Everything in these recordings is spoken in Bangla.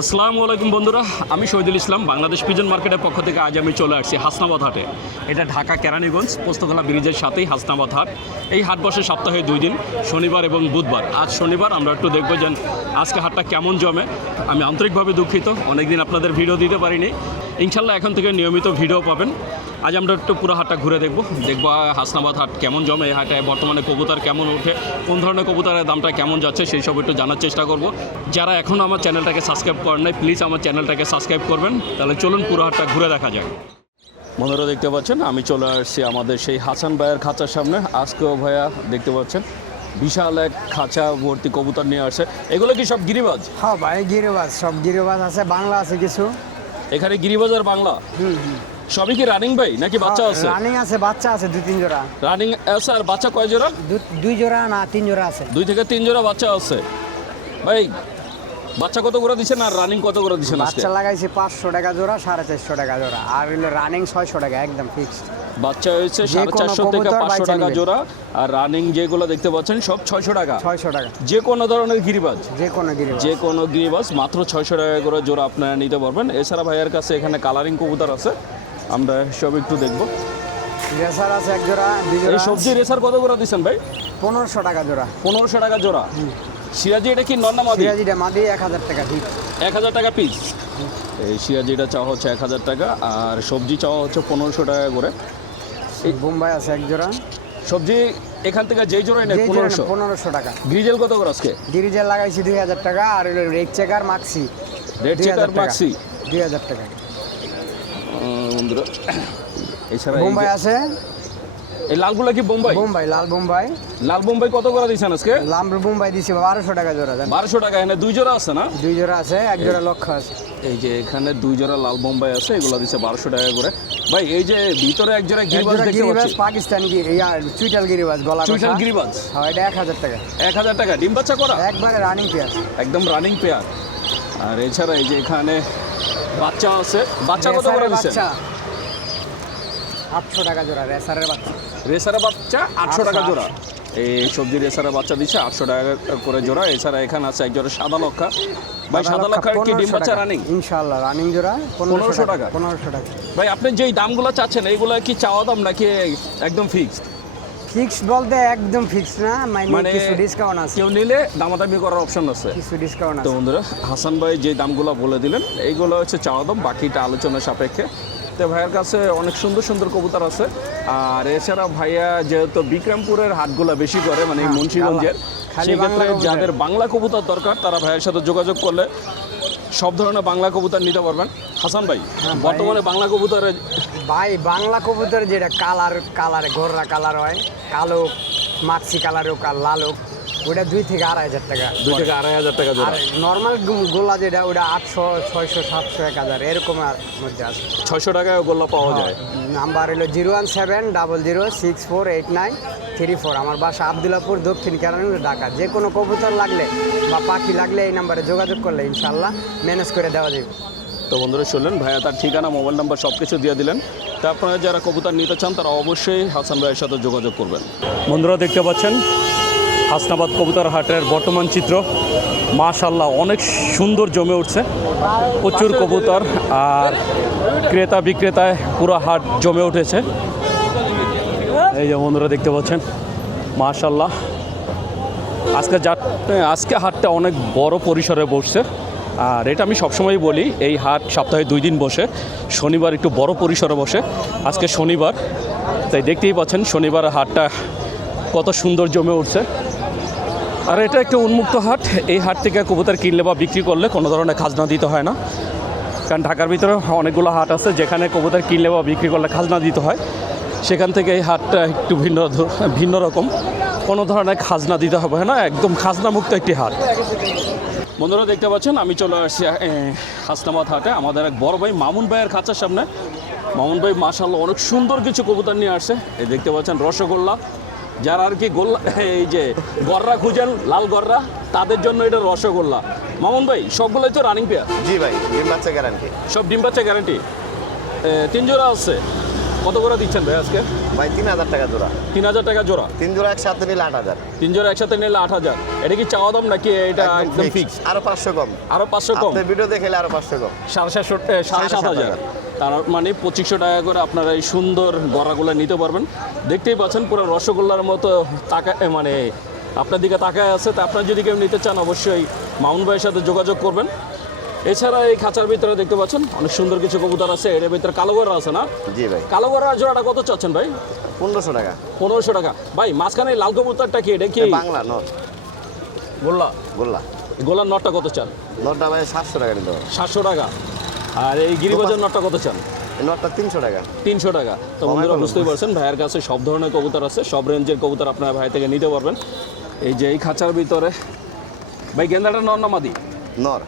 আসসালামু আলাইকুম বন্ধুরা, আমি শহীদুল ইসলাম। বাংলাদেশ পিজন মার্কেটের পক্ষ থেকে আজ আমি চলে আসছি হাসনাবাদ হাটে। এটা ঢাকা কেরানীগঞ্জ পোস্তগোলা ব্রিজের সাথেই হাসনাবাদ হাট। এই হাট বসে সপ্তাহে 2 দিন, শনিবার এবং বুধবার। আজ শনিবার, আমরা একটু দেখবো যে আজকে হাটটা কেমন জমে। আমি আন্তরিকভাবে দুঃখিত, অনেকদিন আপনাদের ভিডিও দিতে পারিনি। ইনশাল্লাহ এখন থেকে নিয়মিত ভিডিও পাবেন। আজ আমরা একটু পুরো হাটটা ঘুরে দেখবো হাসনাবাদ হাট কেমন জমে, এই হাটে বর্তমানে কবুতর কেমন ওঠে, কোন ধরনের কবুতরের দামটা কেমন যাচ্ছে সেই সব একটু জানার চেষ্টা করব। যারা এখনও আমার চ্যানেলটাকে সাবস্ক্রাইব করেন নাই, প্লিজ আমার চ্যানেলটাকে সাবস্ক্রাইব করবেন। তাহলে চলুন পুরো হাটটা ঘুরে দেখা যাক। বন্ধুরা দেখতে পাচ্ছেন, আমি চলে আসছি আমাদের সেই হাসান ভাইয়ের খাঁচার সামনে। আজকেও ভাইয়া দেখতে পাচ্ছেন বিশাল এক খাঁচা ভর্তি কবুতর নিয়ে আসে। এগুলো কি সব গিরিবাজ? হ্যাঁ ভাই, গিরিবাজ, সব গিরিবাজ আছে, বাংলা আছে কিছু। এখানে গিরিবাজ আর বাংলা সবই কি রানিং ভাই নাকি বাচ্চা আছে? রানিং আছে, বাচ্চা আছে 2-3 জোড়া। রানিং আছে, আর বাচ্চা কয় জোড়া? 2 জোড়া না 3 জোড়া আছে। 2 থেকে 3 জোড়া বাচ্চা আছে। ভাই বাচ্চা কত করে দিচ্ছেন আর রানিং কত করে দিচ্ছেন? বাচ্চা লাগাইছি 500 টাকা জোড়া, 450 টাকা জোড়া, আর হলো রানিং 600 টাকা একদম ফিক্সড। বাচ্চা হয়েছে 450 থেকে 500 টাকা জোড়া, আর রানিং যেগুলো দেখতে পাচ্ছেন সব 600 টাকা। 600 টাকা যে কোনো ধরনের গিরিবাজ, যে কোনো গিরিবাজ মাত্র 600 টাকা করে জোড়া আপনারা নিতে পারবেন। এছাড়া ভাইয়ের কাছে এখানে কালারিং কবুতর আছে, আমরা সব একটু দেখবো। রেসার আছে 1 জোড়া, 2 জোড়া। এই সবজি রেসার কত করে দিচ্ছেন ভাই? 1500 টাকা জোড়া। 1500 টাকা জোড়া। সিরাজি এটা কি নর না মাদি? সিরাজিটা মাদি 1000 টাকা ঠিক। 1000 টাকা পিস। এই সিরাজিটা চাওয়া হচ্ছে 1000 টাকা, আর সবজি চাওয়া হচ্ছে 1500 টাকা করে। বোম্বাই আছে 1 জোড়া। সবজি এখান থেকে যেই জোড়াই নেই 1500 টাকা। গ্রিজেল কত করে আজকে? গ্রিজেল লাগাইছি 2000 টাকা, আর হলো রেড চেকার মাক্সি 2000 টাকা। বন্ধুরা এছাড়া বোম্বাই আছে। এই লালগুলা কি বোম্বাই? লাল বোম্বাই কত করে দিচ্ছেন আজকে? লাল বোম্বাই দিছি 1200 টাকা জোড়া। 1200 টাকা। এখানে 2 জোড়া আছে না? 2 জোড়া আছে, 1 জোড়া লক্ষ্য আছে। এই যে এখানে 2 জোড়া লাল বোম্বাই আছে, এগুলো দিচ্ছে 1200 টাকা করে। ভাই এই যে ভিতরে 1 জোড়া গিরিবাজ দেখতে পাচ্ছি, পাকিস্তানি চুইটাল গিরিবাজ, গলা চুইটাল গিরিবাজ। হ্যাঁ, এটা 1000 টাকা। 1000 টাকা। ডিম বাচ্চা করা? একবারে রানিং পেয়ার, একদম রানিং পেয়ার। আর এছাড়া এই যে এখানে বাচ্চা আছে, বাচ্চা কত করে দিচ্ছেন? 800 টাকা জোড়া রেসারের বাচ্চা। রেসারের বাচ্চা 800 টাকা জোড়া। এই সবজি রেসারের বাচ্চা দিচ্ছে 800 টাকা করে জোড়া। এছাড়া এখানে আছে 1 জোড়া সাদা লক্ষা। ভাই সাদা লক্ষার কি ডিম বাচ্চা রানিং? ইনশাআল্লাহ রানিং জোড়া 1500 টাকা। 1500 টাকা। ভাই আপনি যেই দামগুলো চাচ্ছেন এইগুলো কি চাওয়া দাম নাকি একদম ফিক্সড? ফিক্সড বলতে একদম ফিক্সড না, মানে কিছু ডিসকাউন্ট আছে। কেউ নিলে দামাদামি করার অপশন আছে, কিছু ডিসকাউন্ট আছে। তো বন্ধুরা হাসান ভাই যে দামগুলো বলে দিলেন এইগুলো হচ্ছে চাওয়া দাম, বাকিটা আলোচনা সাপেক্ষে। তো ভাইয়ের কাছে অনেক সুন্দর সুন্দর কবুতর আছে। আর এছাড়া ভাইয়া যেহেতু বিক্রমপুরের হাটগুলো বেশি করে, মানে মুন্সিগঞ্জের, সেক্ষেত্রে যাদের বাংলা কবুতর দরকার তারা ভাইয়ের সাথে যোগাযোগ করলে সব ধরনের বাংলা কবুতর নিতে পারবেন। হাসান ভাই বর্তমানে বাংলা কবুতরের বাংলা কবুতর যেটা কালারে ঘোররা কালার হয়, কালো মাক্সি কালার হোক আর লাল হোক, ওটা 2 থেকে 2500 টাকা। 2 থেকে 2500 টাকা জোড়া। আর নর্মাল গোল্লা যেটা ওটা 800, 600, 700, 1000 এরকম মধ্যে আছে। 600 টাকায় গোল্লা পাওয়া যায়। নাম্বার হলো 01700006934। আমার বাসা আবদুল্লাপুর, দক্ষিণ কেরানীগঞ্জ, ঢাকা। যে কোনো কবুতর লাগলে বা পাখি লাগলে এই নাম্বারে যোগাযোগ করলে ইনশাল্লাহ ম্যানেজ করে দেওয়া যাবে। তো বন্ধুরা শুনলেন, ভাইয়া তার ঠিকানা, মোবাইল নাম্বার সব কিছু দিয়ে দিলেন। তা আপনারা যারা কবুতর নিতে চান তারা অবশ্যই হাসান ভাইয়ের সাথে যোগাযোগ করবেন। বন্ধুরা দেখতে পাচ্ছেন হাসনাবাদ কবুতর হাটের বর্তমান চিত্র। মাশাআল্লাহ অনেক সুন্দর জমে উঠছে, প্রচুর কবুতর আর ক্রেতা বিক্রেতায় পুরো হাট জমে উঠেছে। এই যে বন্ধুরা দেখতে পাচ্ছেন মাশাআল্লাহ আজকে হাটটা অনেক বড় পরিসরে বসছে। আর এটা আমি সবসময়ই বলি, এই হাট সপ্তাহে 2 দিন বসে, শনিবার একটু বড় পরিসরে বসে। আজকে শনিবার, তাই দেখতেই পাচ্ছেন শনিবার হাটটা কত সুন্দর জমে উঠছে। আর এটা একটা উন্মুক্ত হাট। এই হাট থেকে কবুতর কিনলে বা বিক্রি করলে কোনো ধরনের খাজনা দিতে হয় না, কারণ ঢাকার ভিতরে অনেকগুলো হাট আছে যেখানে কবুতর কিনলে বা বিক্রি করলে খাজনা দিতে হয়। সেখান থেকে এই হাটটা একটু ভিন্ন রকম, কোনো ধরনের খাজনা দিতে হবে না, একদম খাজনামুক্ত একটি হাট। বন্ধুরা দেখতে পাচ্ছেন আমি চলে আসছি হাসনাবাদ হাটে আমাদের এক বড় ভাই মামুন ভাইয়ের খাঁচার সামনে। মামুন ভাই মাশাআল্লাহ অনেক সুন্দর কিছু কবুতর নিয়ে আসছে। এই দেখতে পাচ্ছেন রসগোল্লা, যারা আর কি গোল্লা, এই যে গররা খুঁজেন লাল গররা, তাদের জন্য এটা রসগোল্লা। মামুন ভাই সবগুলোই তো রানিং পেয়ার? জি ভাই, ডিম বাচ্চা গ্যারান্টি। সব ডিম বাচ্চা গ্যারান্টি। 3 জোড়া আছে। কত করে দিচ্ছেন ভাই আজকে? ভাই 3000 টাকা জোড়া। 3000 টাকা জোড়া। 3 জোড়া একসাথে নিলে 8000। 3 জোড়া একসাথে নিলে 8000। এটা কি চাওয়া দাম নাকি এটা একদম ফিক্স? আরো 500 কম। আরো 500 কম। আপনার ভিডিও দেখলে আরো 500 কম। 7,500 তার মানে 2500 টাকা করে আপনারা এই সুন্দর গড়াগুলো নিতে পারবেন। দেখতেই পাচ্ছেন পুরো রসগোল্লার মতো মানে আপনার দিকে তাকায় আছে। তা আপনারা যদি কেউ নিতে চান অবশ্যই মামুন ভাইয়ের সাথে যোগাযোগ করবেন। এছাড়া এই খাঁচার ভিতরে দেখতে পাচ্ছেন অনেক সুন্দর কিছু কবুতর আছে। এর ভিতরে কালো গড়া আছে না? জি ভাই। কালো গড়ার জোড়াটা কত চাচ্ছেন ভাই? 1500 টাকা। 1500 টাকা। ভাই মাঝখানে এই লাল কবুতরটা কি? এটা কি বাংলা নর? গোল্লা। গোল্লা। গোলার নটটা কত চান? নরটা ভাই 700 টাকা নিতে হবে। 700 টাকা। আর এই গিরিবাজার নটটা কত চান? এই নরটা 300 টাকা। 300 টাকা। তো বন্ধুরা বুঝতেই পারছেন ভাইয়ের কাছে সব ধরনের কবুতর আছে, সব রেঞ্জের কবুতর আপনার ভাই থেকে নিতে পারবেন। এই যে এই খাঁচার ভিতরে ভাই গেন্দাটা নর না মাদি? নর।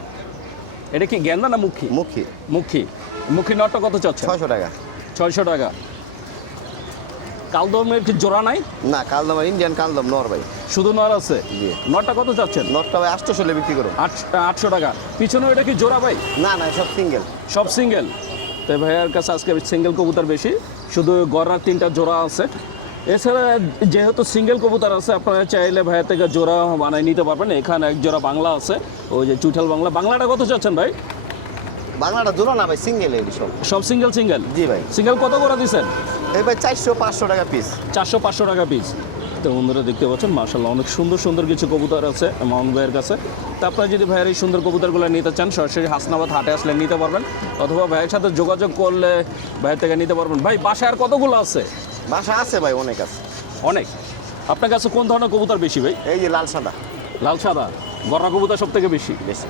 এটা কি গেন্দা না মুখী? মুখী। মুখী। মুখী নটটা কত চাচ্ছে? 600 টাকা। 600 টাকা। কালদমের কি জোড়া নাই? না, কালদম ইন্ডিয়ান কালদম নর ভাই। শুধু নর আছে? জি। নটটা কত চাচ্ছেন? নরটা ভাই 800 বিক্রি করুন। 800 টাকা। পিছনে এটা কি জোড়া ভাই? না না, সব সিঙ্গেল। সব সিঙ্গেল। তো ভাইয়ার কাছে আজকে সিঙ্গেল কবুতর বেশি, শুধু গড়ার 3টা জোড়া আছে। এছাড়া যেহেতু সিঙ্গেল কবুতর আছে আপনারা চাইলে ভাইয়ের থেকে জোড়া বানাই নিতে পারবেন। এখানে এক জোড়া বাংলা আছে, ওই যে চুইঠাল বাংলা। বাংলাটা কত চাচ্ছেন ভাই? বাংলাটা জোড়া না ভাই, সিঙ্গেল এই সব। সব সিঙ্গেল সিঙ্গেল? জি ভাই। সিঙ্গেল কত করে দিচ্ছেন? এই ভাই 400-500 টাকা পিস। 400-500 টাকা পিস। তো বন্ধুরা দেখতে পাচ্ছেন মাশাআল্লাহ অনেক সুন্দর সুন্দর কিছু কবুতর আছে মামুন ভাইয়ের কাছে। তো আপনারা যদি ভাইয়ের এই সুন্দর কবুতরগুলো নিতে চান সরাসরি হাসনাবাদ হাটে আসলে নিতে পারবেন, অথবা ভাইয়ের সাথে যোগাযোগ করলে ভাইয়ের থেকে নিতে পারবেন। ভাই বাসায় আর কতগুলো আছে? বাসা আছে ভাই, অনেক আছে। অনেক। আপনার কাছে কোন ধরনের কবুতর বেশি ভাই? এই যে লাল সাদা। লাল সাদা গররা কবুতর সব থেকে বেশি। বেশি।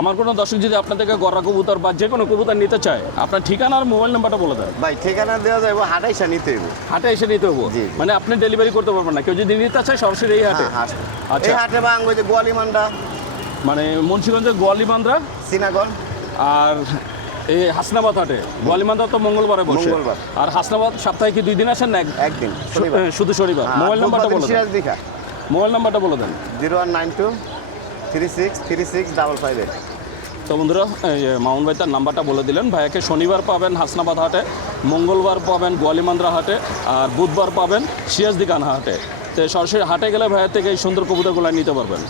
আমার কোনো দর্শক যদি আপনার থেকে গররা কবুতর বা যে কোনো কবুতর নিতে চায় আপনার ঠিকানা আর মোবাইল নাম্বারটা বলে দেন। ভাই ঠিকানা দেওয়া যাবে, হাটে এসে নিতে হবে। হাটে এসে নিতে হবো? জি। মানে আপনি ডেলিভারি করতে পারবেন না, কেউ যদি নিতে চায় সরাসরি এই হাটে? হ্যাঁ, হাট। আচ্ছা। এই হাটে বা ওই যে গোয়ালিমান্ডা, মানে মুন্সিগঞ্জের গোয়ালিবান্দ্রা শ্রীনগর আর এই হাসনাবাদ হাটে। গোয়ালিবান্দ্রা তো মঙ্গলবারে বসে। মঙ্গলবার। আর হাসনাবাদ সপ্তাহে কি 2 দিন আসেন না একদিন, শনিবার। শুধু শনিবার? মোবাইল নাম্বারটা বলে দেন। সিরাজ দিঘা। মোবাইল নাম্বারটা বলে দেন। 0192363558। তো বন্ধুরা এই যে মামুন ভাই তার নাম্বারটা বলে দিলেন। ভাইয়াকে শনিবার পাবেন হাসনাবাদ হাটে, মঙ্গলবার পাবেন গোয়ালিমান্দ্রা হাটে, আর বুধবার পাবেন সিরাজদিখান হাটে। তো সরাসরি হাটে গেলে ভাইয়ের থেকে এই সুন্দর কবুতরগুলো নিতে পারবেন।